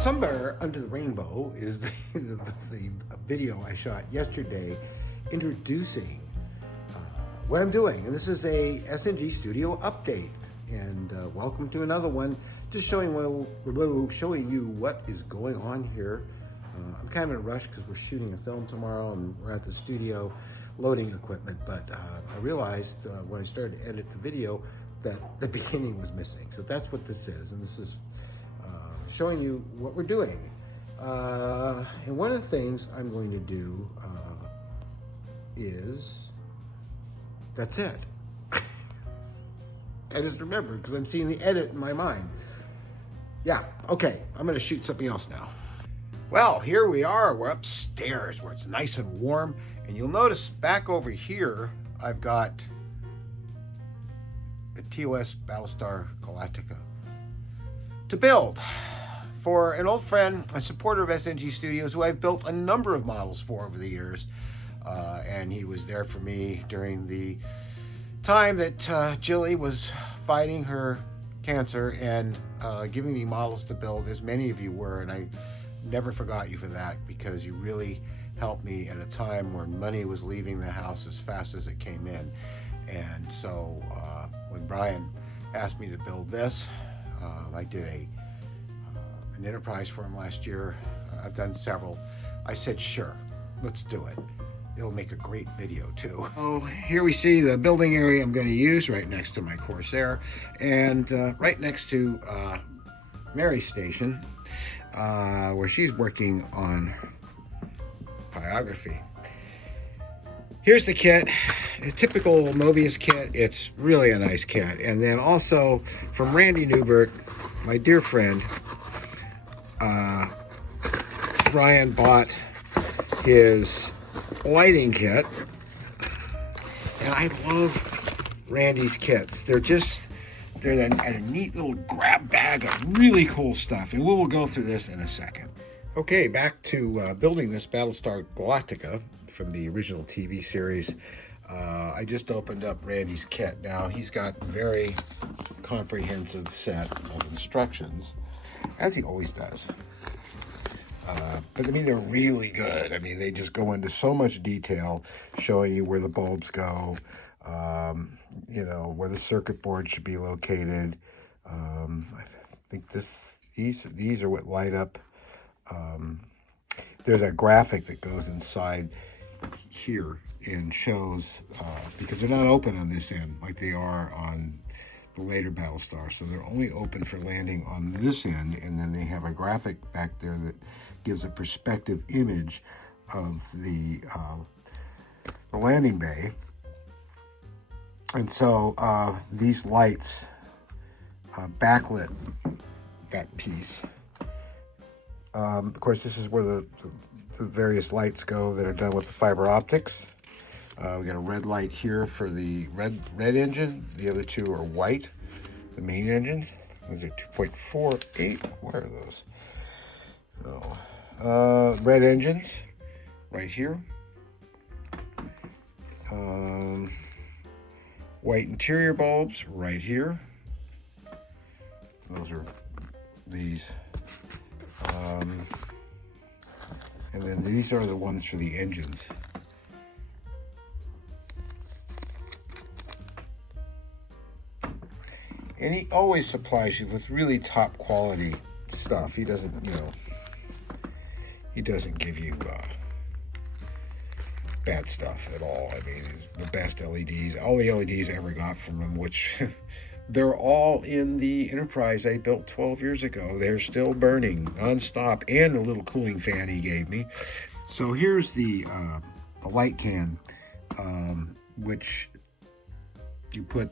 Somewhere under the rainbow is the video I shot yesterday introducing what I'm doing. And this is a SNG Studio update. And welcome to another one, just showing you what is going on here. I'm kind of in a rush because we're shooting a film tomorrow and we're at the studio loading equipment, but I realized when I started to edit the video that the beginning was missing. So that's what this is, and this is showing you what we're doing. And one of the things I'm going to do is, that's it. I just remembered because I'm seeing the edit in my mind. Yeah, okay, I'm gonna shoot something else now. Well, here we are, we're upstairs where it's nice and warm, and you'll notice back over here, I've got a TOS Battlestar Galactica to build for an old friend, a supporter of SNG Studios, who I've built a number of models for over the years. And he was there for me during the time that Jilly was fighting her cancer and giving me models to build, as many of you were, and I never forgot you for that, because you really helped me at a time when money was leaving the house as fast as it came in. And so when Brian asked me to build this, I did an enterprise for him last year. I've done several. I said, sure, let's do it. It'll make a great video too. Oh, here we see the building area I'm going to use right next to my Corsair, and right next to Mary's station, where she's working on biography. Here's the kit, a typical Mobius kit. It's really a nice kit. And then also from Randy Newbert, my dear friend, Brian bought his lighting kit, and I love Randy's kits. They're a neat little grab bag of really cool stuff, and we will go through this in a second. Okay, back to building this Battlestar Galactica from the original TV series. I just opened up Randy's kit. Now, he's got a very comprehensive set of instructions, as he always does. But I mean, they're really good. I mean, they just go into so much detail, showing you where the bulbs go, you know, where the circuit board should be located. I think these are what light up. There's a graphic that goes inside here and shows, because they're not open on this end like they are on the later Battlestar, so they're only open for landing on this end, and then they have a graphic back there that gives a perspective image of the landing bay. And so these lights backlit that piece. Of course, this is where the various lights go that are done with the fiber optics. We got a red light here for the red engine. The other two are white, the main engines. Those are 2.48. What are those? Oh, red engines right here. White interior bulbs right here. Those are these. And then these are the ones for the engines. And he always supplies you with really top quality stuff. He doesn't, you know, he doesn't give you bad stuff at all. I mean, the best LEDs, all the LEDs I ever got from him, which they're all in the Enterprise I built 12 years ago. They're still burning nonstop, and a little cooling fan he gave me. So here's the light can, which you put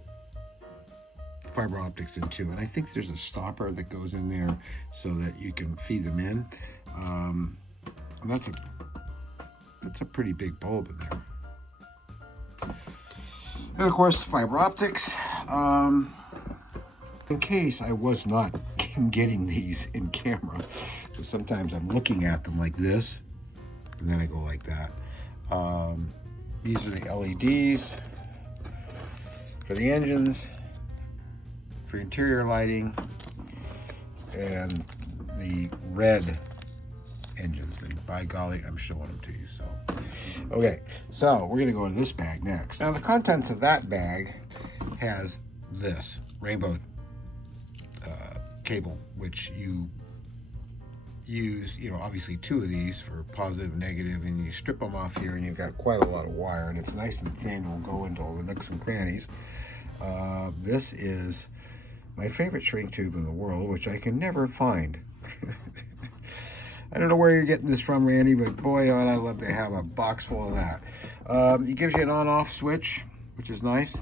fiber optics into, and I think there's a stopper that goes in there so that you can feed them in. And that's a pretty big bulb in there. And of course, fiber optics. In case I was not getting these in camera, so sometimes I'm looking at them like this, and then I go like that. These are the LEDs for the engines, for interior lighting, and the red engines, and by golly, I'm showing them to you. So, okay, so we're gonna go to this bag next. Now, the contents of that bag has this rainbow cable, which you use, obviously 2 of these for positive and negative, and you strip them off here, and you've got quite a lot of wire, and it's nice and thin. It will go into all the nooks and crannies. This is my favorite shrink tube in the world, which I can never find. I don't know where you're getting this from, Randy, but boy, oh, I love to have a box full of that. It gives you an on-off switch, which is nice.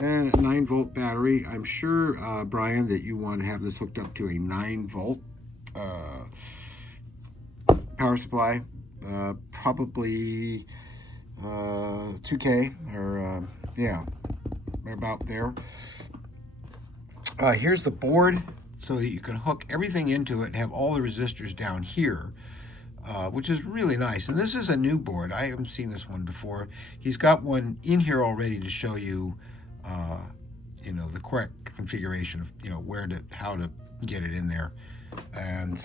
And a 9-volt battery. I'm sure, Brian, that you want to have this hooked up to a 9-volt power supply. Probably 2K, or yeah, about there. Here's the board, so that you can hook everything into it and have all the resistors down here, which is really nice. And this is a new board. I haven't seen this one before. He's got one in here already to show you, the correct configuration of, how to get it in there and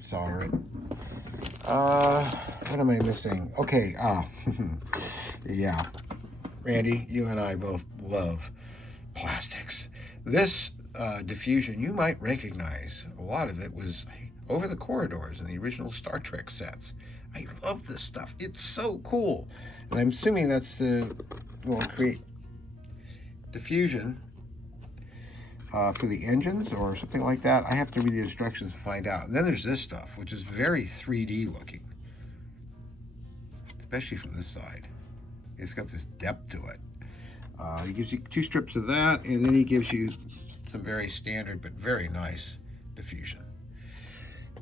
solder it. What am I missing? Okay, yeah. Randy, you and I both love plastics. This diffusion you might recognize. A lot of it was over the corridors in the original Star Trek sets. I love this stuff. It's so cool. And I'm assuming that's create diffusion for the engines or something like that. I have to read the instructions to find out. And then there's this stuff, which is very 3D looking, especially from this side. It's got this depth to it. He gives you 2 strips of that, and then he gives you some very standard but very nice diffusion.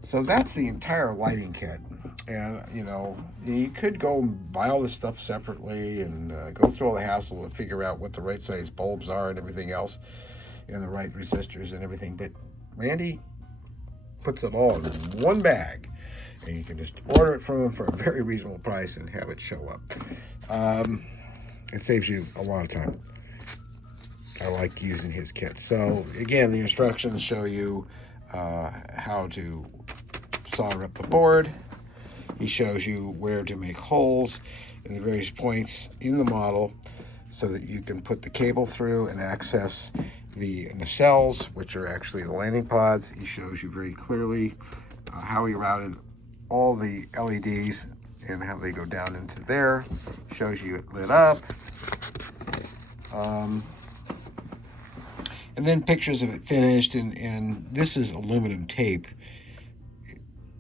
So that's the entire lighting kit. And, you could go and buy all this stuff separately and go through all the hassle and figure out what the right size bulbs are and everything else, and the right resistors and everything. But Randy puts it all in one bag, and you can just order it from him for a very reasonable price and have it show up. It saves you a lot of time. I like using his kit. So again, the instructions show you how to solder up the board. He shows you where to make holes in the various points in the model so that you can put the cable through and access the nacelles, which are actually the landing pods. He shows you very clearly how he routed all the LEDs and how they go down into there. Shows you it lit up. And then pictures of it finished, and this is aluminum tape,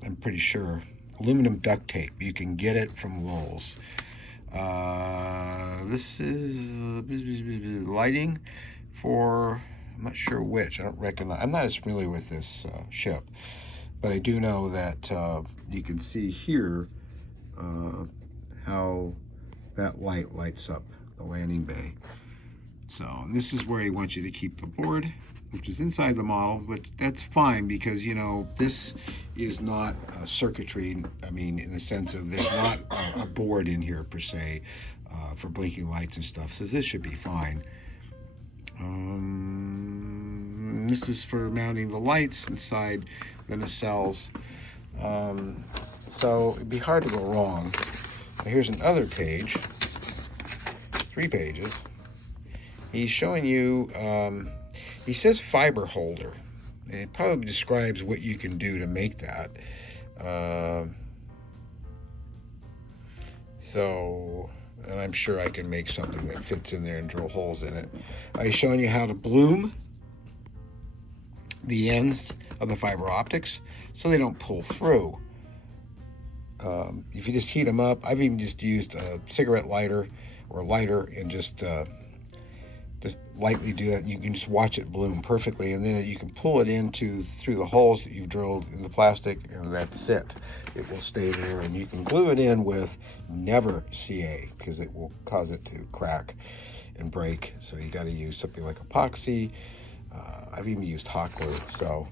I'm pretty sure. Aluminum duct tape. You can get it from Lowe's. This is lighting for, I'm not sure which, I don't recognize, I'm not as familiar with this ship, but I do know that you can see here how that light lights up the landing bay. So this is where he wants you to keep the board, which is inside the model, but that's fine because, this is not circuitry. I mean, in the sense of there's not a board in here per se for blinking lights and stuff. So this should be fine. This is for mounting the lights inside the nacelles. So it'd be hard to go wrong. Now here's another page, 3 pages. He's showing you, he says fiber holder. And it probably describes what you can do to make that. And I'm sure I can make something that fits in there and drill holes in it. He's showing you how to bloom the ends of the fiber optics so they don't pull through. If you just heat them up, I've even just used a cigarette lighter or lighter and just lightly do that, and you can just watch it bloom perfectly, and then you can pull it through the holes that you've drilled in the plastic, and that's it. It will stay there, and you can glue it in with never CA because it will cause it to crack and break. So you got to use something like epoxy. I've even used hot glue, so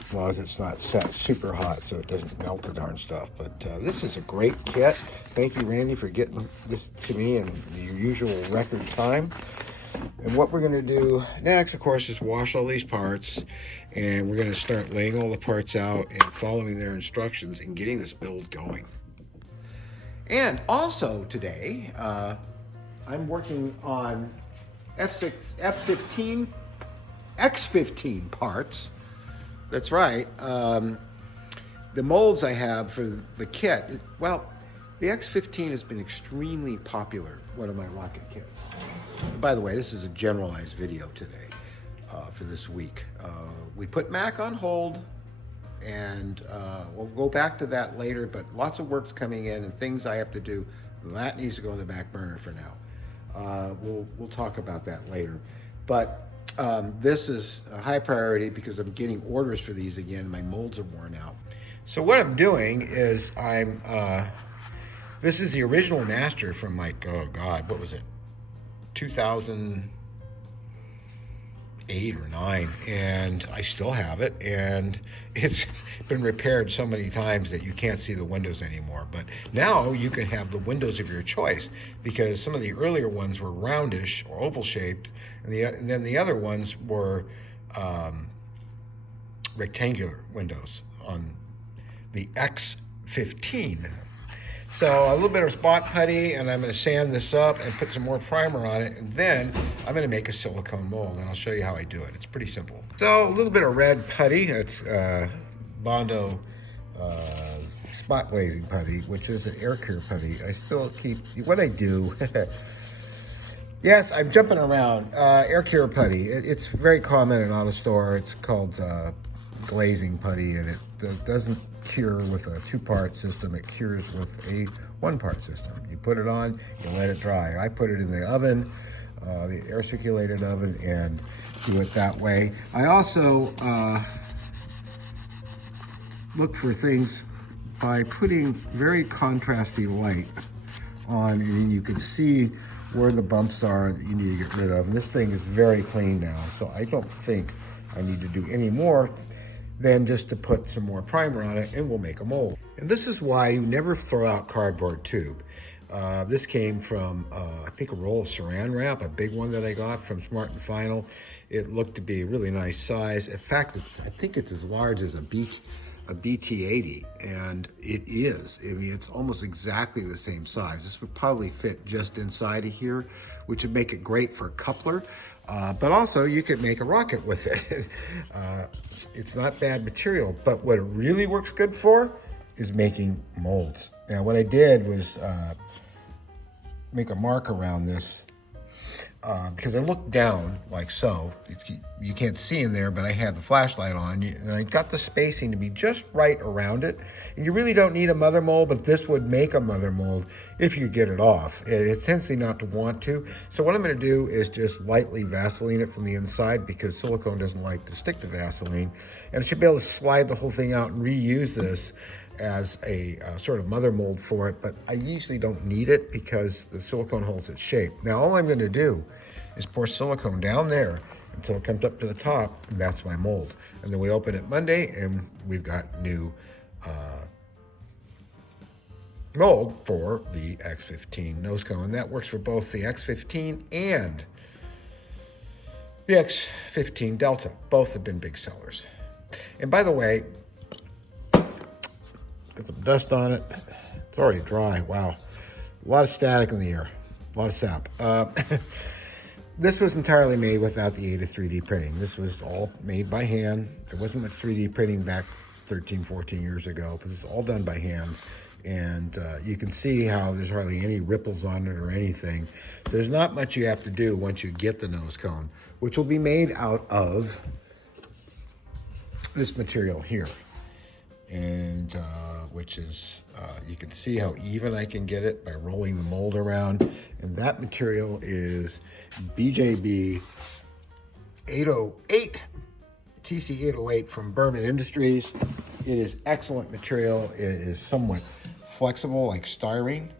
as long as it's not set super hot so it doesn't melt the darn stuff. But this is a great kit. Thank you, Randy, for getting this to me in your usual record time. And what we're going to do next, of course, is wash all these parts. And we're going to start laying all the parts out and following their instructions and getting this build going. And also today, I'm working on F15, X15 parts. That's right. The molds I have for the kit, well, the X15 has been extremely popular, one of my rocket kits. By the way, this is a generalized video today for this week. We put Mac on hold, and we'll go back to that later, but lots of work's coming in and things I have to do. That needs to go in the back burner for now. We'll talk about that later. But this is a high priority because I'm getting orders for these again. My molds are worn out. So what I'm doing is this is the original master from like, oh God, what was it? 2008 or 9, and I still have it, and it's been repaired so many times that you can't see the windows anymore. But now you can have the windows of your choice, because some of the earlier ones were roundish or oval shaped, and then the other ones were rectangular windows on the X15. So a little bit of spot putty, and I'm going to sand this up and put some more primer on it, and then I'm going to make a silicone mold, and I'll show you how I do it. It's pretty simple. So a little bit of red putty. It's Bondo spot glazing putty, which is an air cure putty. I still keep what I do. Yes, I'm jumping around. Air cure putty. It's very common in auto store. It's called glazing putty, and it doesn't cure with a 2-part system. It cures with a 1-part system. You put it on, you let it dry. I put it in the oven, the air circulated oven, and do it that way. I also look for things by putting very contrasty light on, and you can see where the bumps are that you need to get rid of. And this thing is very clean now, so I don't think I need to do any more than just to put some more primer on it, and we'll make a mold. And this is why you never throw out cardboard tube. This came from, I think, a roll of saran wrap, a big one that I got from Smart & Final. It looked to be a really nice size. In fact, I think it's as large as a BT80, and it is. I mean, it's almost exactly the same size. This would probably fit just inside of here, which would make it great for a coupler. But also you could make a rocket with it. It's not bad material, but what it really works good for is making molds. Now what I did was make a mark around this because I looked down like so. You can't see in there, but I had the flashlight on, and I got the spacing to be just right around it. And you really don't need a mother mold, but this would make a mother mold if you get it off. It tends not to want to. So what I'm going to do is just lightly Vaseline it from the inside, because silicone doesn't like to stick to Vaseline. And I should be able to slide the whole thing out and reuse this as a sort of mother mold for it, but I usually don't need it because the silicone holds its shape. Now all I'm going to do is pour silicone down there until it comes up to the top, and that's my mold. And then we open it Monday, and we've got new mold for the X15 nose cone. That works for both the X15 and the X15 Delta. Both have been big sellers. And by the way, got some dust on it. It's already dry. Wow. A lot of static in the air. A lot of sap. This was entirely made without the aid of 3D printing. This was all made by hand. There wasn't much 3D printing back 13, 14 years ago, but it's all done by hand. And you can see how there's hardly any ripples on it or anything. There's not much you have to do once you get the nose cone, which will be made out of this material here. And which is, you can see how even I can get it by rolling the mold around. And that material is BJB 808, TC 808 from Berman Industries. It is excellent material. It is somewhat flexible, like styrene.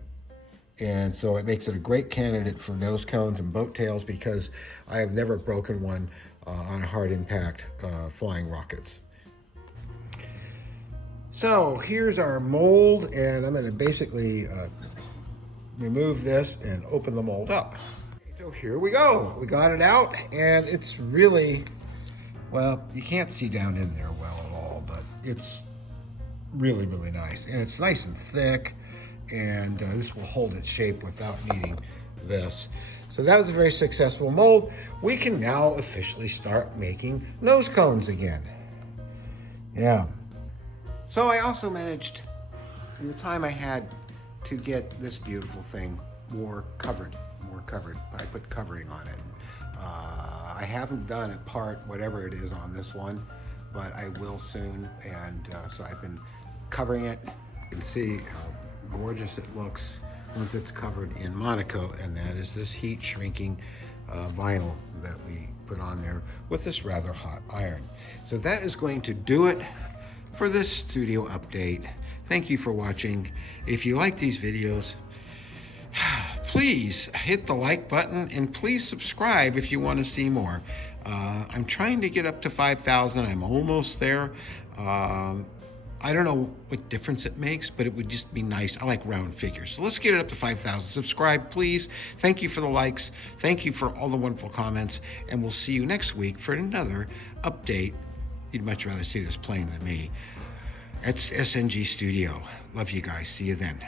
And so it makes it a great candidate for nose cones and boat tails, because I have never broken one on a hard impact flying rockets. So here's our mold, and I'm going to basically remove this and open the mold up. So So here we go. We got it out, and it's really, well, you can't see down in there well at all, but it's really, really nice. And it's nice and thick, and this will hold its shape without needing this. So that was a very successful mold. We can now officially start making nose cones again. Yeah. So I also managed, in the time I had, to get this beautiful thing more covered. I put covering on it. I haven't done a part, whatever it is, on this one, but I will soon. And so I've been covering it. You can see how gorgeous it looks once it's covered in Monaco, and that is this heat shrinking vinyl that we put on there with this rather hot iron. So that is going to do it for this studio update. Thank you for watching. If you like these videos, please hit the like button, and please subscribe if you want to see more. I'm trying to get up to 5,000. I'm almost there. I don't know what difference it makes, but it would just be nice. I like round figures. So let's get it up to 5,000. Subscribe, please. Thank you for the likes. Thank you for all the wonderful comments. And we'll see you next week for another update. You'd much rather see this plane than me. It's SNG Studio. Love you guys. See you then.